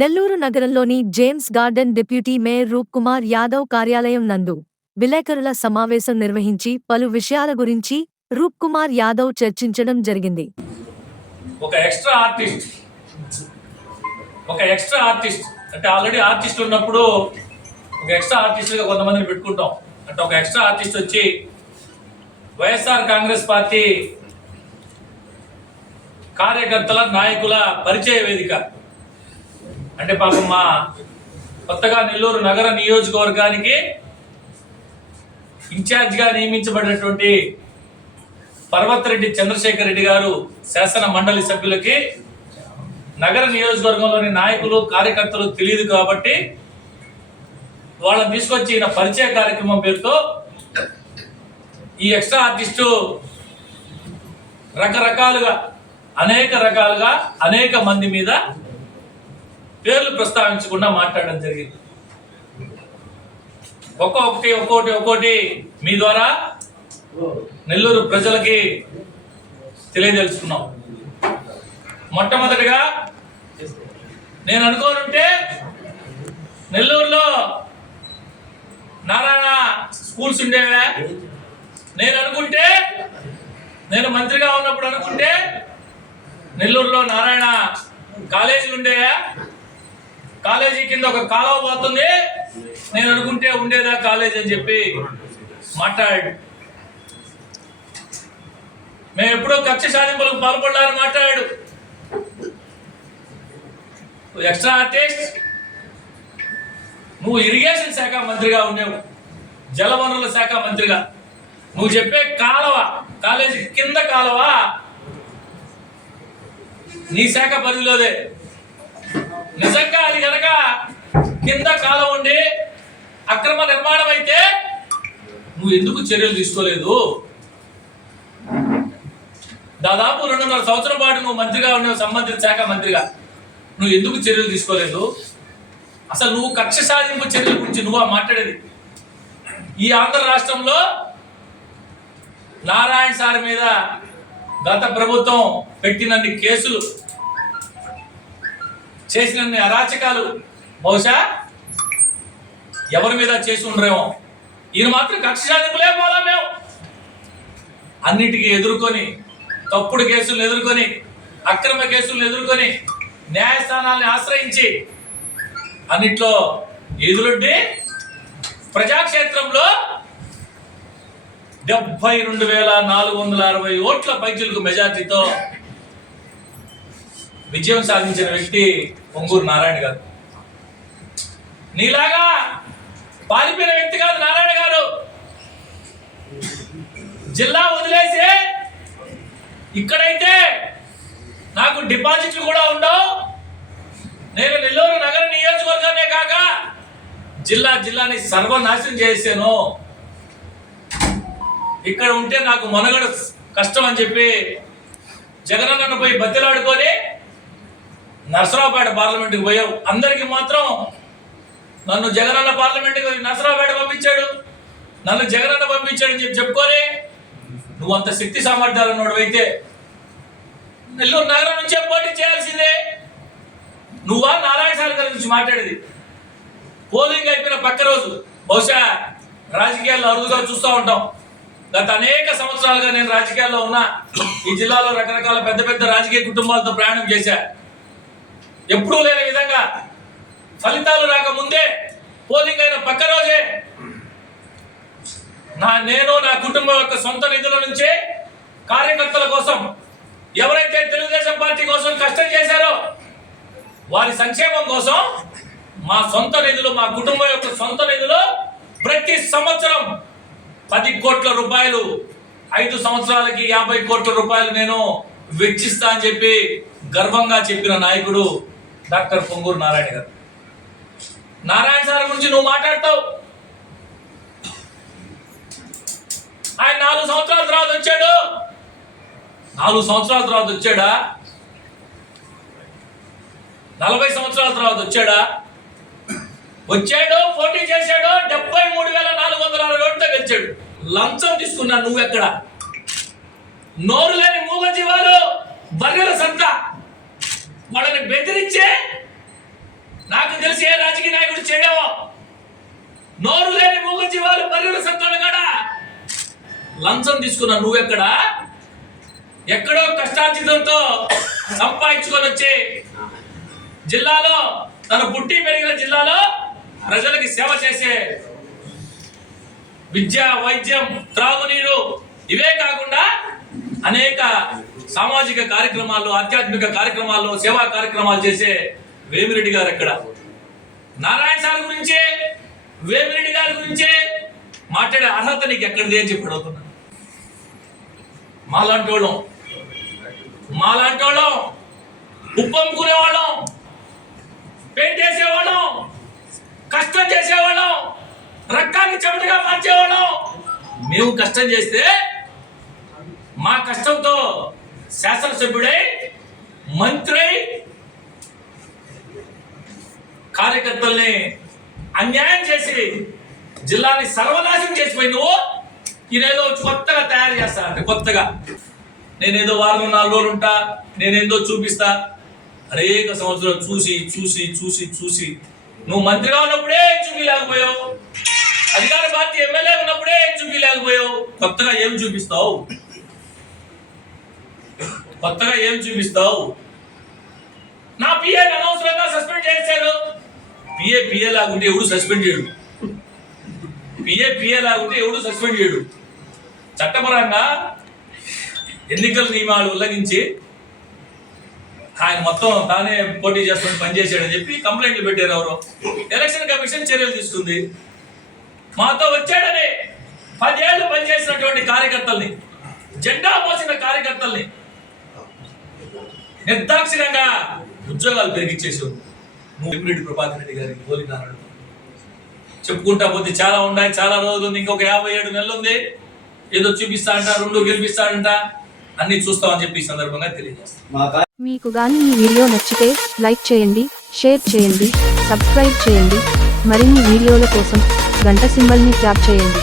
నెల్లూరు నగరంలోని James Garden deputy mayor Roop Kumar Yadav కార్యాలయం నందు విలేకరుల సమావేశం నిర్వహించి పలు విషయాల గురించి రూప్ కుమార్ యాదవ్ చర్చించడం జరిగింది. ఒక ఎక్స్ట్రా ఆర్టిస్ట్. ఒక ఎక్స్ట్రా ఆర్టిస్ట్. అంటే ఆల్రెడీ ఆర్టిస్ట్ ఉన్నప్పుడు ఒక ఎక్స్ట్రా ఆర్టిస్ట్గా కొంతమందిని పెట్టుకుంటాం. అంటే ఒక ఎక్స్ట్రా ఆర్టిస్ట్ వచ్చి వైఎస్ఆర్ కాంగ్రెస్ పార్టీ కార్యకర్తల నాయకుల పరిచయ వేదిక. అంటే పాపం మా కొత్తగా నెల్లూరు నగర నియోజకవర్గానికి ఇన్ఛార్జ్గా నియమించబడినటువంటి పర్వతరెడ్డి చంద్రశేఖర్ రెడ్డి గారు శాసన మండలి సభ్యులకి నగర నియోజకవర్గంలోని నాయకులు కార్యకర్తలు తెలియదు కాబట్టి వాళ్ళని తీసుకొచ్చి ఈయన పరిచయ కార్యక్రమం పేరుతో ఈ ఎక్స్ట్రా ఆర్టిస్టు రకరకాలుగా అనేక రకాలుగా అనేక మంది మీద పేర్లు ప్రస్తావించకుండా మాట్లాడడం జరిగింది. ఒక్కొక్కటి ఒక్కోటి ఒక్కోటి మీ ద్వారా నెల్లూరు ప్రజలకి తెలియదలుచుకున్నాం మొట్టమొదటిగా నేను అనుకోనుంటే నెల్లూరులో నారాయణ స్కూల్స్ ఉండేవా నేను అనుకుంటే నేను మంత్రిగా ఉన్నప్పుడు అనుకుంటే నెల్లూరులో నారాయణ కాలేజీలు ఉండేవా కాలేజీ కింద ఒక కాలువ పోతుంది. నేను అనుకుంటే ఉండేదా కాలేజ్ అని చెప్పి మాట్లాడాడు. మేము ఎప్పుడో కక్ష సాధింపులకు పాల్పడ్డారని మాట్లాడాడు. ఎక్స్ట్రా ఆర్టిస్ట్ నువ్వు ఇరిగేషన్ శాఖ మంత్రిగా ఉండేవు జలవనరుల శాఖ మంత్రిగా. నువ్వు చెప్పే కాలువ కాలేజీ కింద కాలువ నీ శాఖ పరిధిలోదే. నిజంగా అది కనుక కింద కాలం ఉండి అక్రమ నిర్మాణం అయితే నువ్వు ఎందుకు చర్యలు తీసుకోలేదు? దాదాపు రెండున్నర సంవత్సరం పాటు నువ్వు మంత్రిగా ఉన్నావు సంబంధిత శాఖ మంత్రిగా. నువ్వు ఎందుకు చర్యలు తీసుకోలేదు? అసలు నువ్వు కక్ష సాధింపు చర్యల గురించి నువ్వు మాట్లాడేది. ఈ ఆంధ్ర రాష్ట్రంలో నారాయణ సార్ మీద గత ప్రభుత్వం పెట్టినన్ని కేసులు చేసినన్ని అరాచకాలు. బహుశా ఎవరి మీద చేసి ఉండరేమో. ఈయన మాత్రం కక్ష సాధింపులే పోలా మేము. అన్నిటికీ ఎదుర్కొని తప్పుడు కేసులను ఎదుర్కొని అక్రమ కేసులను ఎదుర్కొని న్యాయస్థానాల్ని ఆశ్రయించి అన్నిట్లో ఎదురుడ్డి ప్రజాక్షేత్రంలో డెబ్బై రెండు వేల నాలుగు వందల అరవై ఓట్ల పైచులకు మెజార్టీతో విజయం సాధించిన వ్యక్తి పొంగూరు నారాయణ గారు. నీలాగా పారిపోయిన వ్యక్తి కాదు నారాయణ గారు. జిల్లా వదిలేసి ఇక్కడైతే నాకు డిపాజిట్లు కూడా ఉండవు. నేను నెల్లూరు నగర నియోజకవర్గానే కాక జిల్లా జిల్లాని సర్వనాశనం చేశాను ఇక్కడ ఉంటే నాకు మనుగడ కష్టం అని చెప్పి జగనన్నను పోయి బతిలాడుకొని నరసరావుపేట పార్లమెంట్కి పోయావు. అందరికి మాత్రం నన్ను జగనన్న పార్లమెంట్కి నరసరావుపేట పంపించాడు. నన్ను జగనన్న పంపించాడు అని చెప్పి చెప్పుకోలే నువ్వు అంత శక్తి సామర్థ్యాలు ఉన్నోడు నెల్లూరు నగరం నుంచే పోటీ చేయాల్సిందే. నువ్వా నారాయణ సార్ గారి గురించి మాట్లాడేది. పోలింగ్ అయిపోయిన పక్క రోజు బహుశా రాజకీయాల్లో అరుదుగా చూస్తూ ఉంటాం. గత అనేక సంవత్సరాలుగా నేను రాజకీయాల్లో ఉన్నా ఈ జిల్లాలో రకరకాల పెద్ద పెద్ద రాజకీయ కుటుంబాలతో ప్రయాణం చేశా. ఎప్పుడూ లేని విధంగా ఫలితాలు రాకముందే పోలింగ్ అయిన పక్క రోజే నా నేను నా కుటుంబం యొక్క సొంత నిధుల నుంచే కార్యకర్తల కోసం ఎవరైతే తెలుగుదేశం పార్టీ కోసం కష్టం చేశారో వారి సంక్షేమం కోసం మా సొంత నిధులు మా కుటుంబం యొక్క సొంత నిధులు ప్రతి సంవత్సరం పది కోట్ల రూపాయలు ఐదు సంవత్సరాలకి యాభై కోట్ల రూపాయలు నేను వెచ్చిస్తా అని చెప్పి గర్వంగా చెప్పిన నాయకుడు డాక్టర్ పొంగూరు నారాయణ గారు. నారాయణ సార్ గురించి నువ్వు మాట్లాడతావు. ఆయన నాలుగు సంవత్సరాల తర్వాత వచ్చాడు. నాలుగు సంవత్సరాల తర్వాత వచ్చాడా? నలభై సంవత్సరాల తర్వాత వచ్చాడా? వచ్చాడు పోటీ చేశాడు డెబ్బై మూడు వేల నాలుగు వందల అరవై ఒకటితో గెలిచాడు. లంచం తీసుకున్నా నువ్వెక్కడ నోరు లేని మూగ జీవాలు బర్రెల సంత. వాళ్ళని బెదిరించే నాకు తెలిసి ఏ రాజకీయ నాయకుడు చేయడమో నోరు లేని మూగ జీవాలు బర్రెల సంతానం కాడా? లంచం తీసుకున్న నువ్వెక్కడ? ఎక్కడో కష్టార్జితంతో సంపాదించుకొని వచ్చి జిల్లాలో తన పుట్టి పెరిగిన జిల్లాలో ప్రజలకి సేవ చేసే విద్య వైద్యం త్రాగునీరు ఇవే కాకుండా అనేక సామాజిక కార్యక్రమాలు ఆధ్యాత్మిక కార్యక్రమాల్లో సేవా కార్యక్రమాలు చేసే వేమిరెడ్డి గారు ఎక్కడ? నారాయణ సార్ గురించే? వేమిరెడ్డి గారి గురించే? మాట్లాడే అర్హత నీకు ఎక్కడిది అని చెప్పి అడుగుతున్నా మాలాంటి వాళ్ళం మాలాంటి వాళ్ళం ఉప్పు పెయింట్ వేసేవాళ్ళం. కష్టం చేసేవాళ్ళం. రక్తాన్ని చెమటగా మార్చేవాళ్ళం. మేము కష్టం చేస్తే మా కష్టంతో శాసనసభ్యుడై మంత్రి కార్యకర్తల్ని అన్యాయం చేసి జిల్లాని సర్వనాశం చేసిపోయి నువ్వు ఈయనేదో కొత్తగా తయారు చేస్తానంటే కొత్తగా. నేనేదో వారం నాలుగు రోజులు ఉంటా నేనేందో చూపిస్తా. అనేక సంవత్సరాలు చూసి చూసి చూసి చూసి. నువ్వు మంత్రిగా ఉన్నప్పుడే చూపిలేకపోయావు అధికార పార్టీ ఎమ్మెల్యే ఉన్నప్పుడే ఏం చూపించలేకపోయావు కొత్తగా ఏం చూపిస్తావు? కొత్తగా ఏం చూపిస్తావు? నా పిఏ అనవసరంగా సస్పెండ్ చేశారు. పిఏ పిఏ లాగుంటే ఎవడు సస్పెండ్ చేయడు? పిఏ పిఏ లాగుంటే ఎవడు సస్పెండ్ చేయడు? చట్టపరంగా ఎన్నికల నియమాలు ఉల్లంఘించి ఆయన మొత్తం తానే పోటీ చేసుకొని పనిచేశాడని చెప్పి కంప్లైంట్లు పెట్టారు ఎవరు. ఎలక్షన్ కమిషన్ చర్యలు తీసుకుంది. మాతో వచ్చాడని పదేళ్ళు పనిచేసినటువంటి కార్యకర్తల్ని జెండా మోసిన కార్యకర్తల్ని నిర్దాక్షిణంగా ఉద్యోగాలు పెరిగిచ్చేసావు నువ్వు ఇమిరెడ్డి ప్రభాకర్ రెడ్డి గారికి పోలినాడు చెప్పుకుంటా పోతే చాలా ఉన్నాయి చాలా రోజులు ఉంది ఇంకొక యాభై ఏడు నెలలు ఉంది. ఏదో చూపిస్తా అంట రెండు గెలిపిస్తాడంట అన్ని చూస్తామని చెప్పి ఈ సందర్భంగా తెలియజేస్తాం. మీకు గాని ఈ వీడియో నచ్చితే లైక్ చేయండి షేర్ చేయండి సబ్స్క్రైబ్ చేయండి. మరిన్ని వీడియోల కోసం గంట సింబల్ని ట్యాప్ చేయండి.